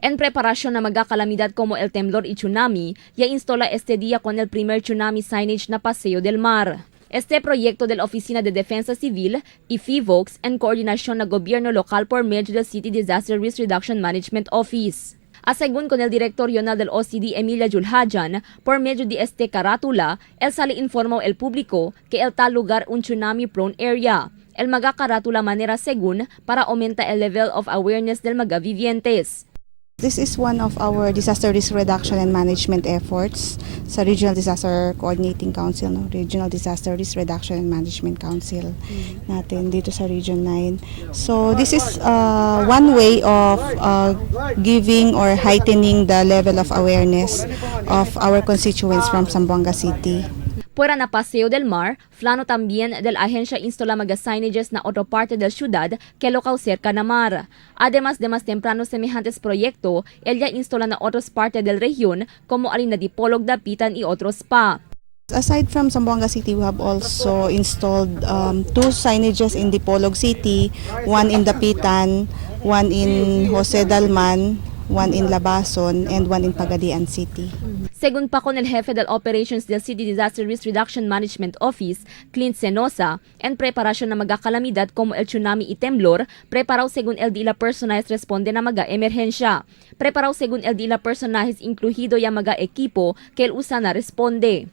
En preparasyon na magkakalamidad como el temblor y tsunami, ya instala este día con el primer tsunami signage na Paseo del Mar. Este proyecto de la Oficina de Defensa Civil y FIVOX en coordinación ng gobyerno lokal por medio del City Disaster Risk Reduction Management Office. Según con el director regional del OCD, Emilia Julhajan, por medio de este carátula, él sale informó el público que el tal lugar un tsunami-prone area. El magkakarátula manera según para aumentar el level of awareness del mga vivientes. This is one of our disaster risk reduction and management efforts sa Regional Disaster Coordinating Council, Regional Disaster Risk Reduction and Management Council natin dito sa Region 9. So this is one way of giving or heightening the level of awareness of our constituents from Zamboanga City. Fuera na Paseo del Mar, plano también del agencia instala mga signages na otra parte del ciudad que local cerca na mar. Además de más temprano semejantes proyecto, ella instala na otras partes del región como alin na Dipolog, Dapitan y otros pa. Aside from Zamboanga City, we have also installed two signages in Dipolog City, one in Dapitan, one in Jose Dalman, one in Labason, and one in Pagadian City. Según pa con el jefe del Operations del City Disaster Risk Reduction Management Office, Clint Senosa, en preparasyon na magkakalamidad como el tsunami y temblor, preparaw según el dila personajes responde na mga emerhensya. Preparaw según el dila personajes incluido ya mga equipo que el usa na responde.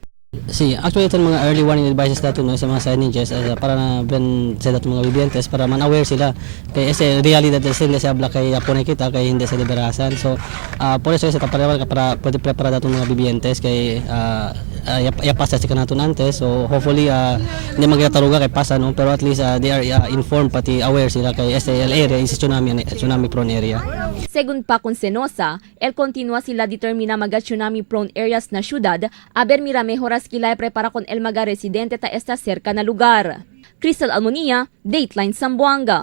Sí, actually ito mga early warning advices natin no, sa mga signages para na ben sa dato mga vivientes para man-aware sila kay ese realidad del sin sa abla kay apone kita kay hindi sa liberasan. So por eso sa kaparawan para pwede prepara dato mga vivientes kay pasa si kanaton antes. So hopefully hindi magataruga kay pasa no, pero at least they are informed pati aware sila kay ese area is tsunami prone area. Según pa con Senosa, el continua sila determina mga tsunami prone areas na syudad, aber mira mejoras kilay prepara con el mga residente ta esta cerca na lugar. Crystal Almonia, Dateline Zamboanga.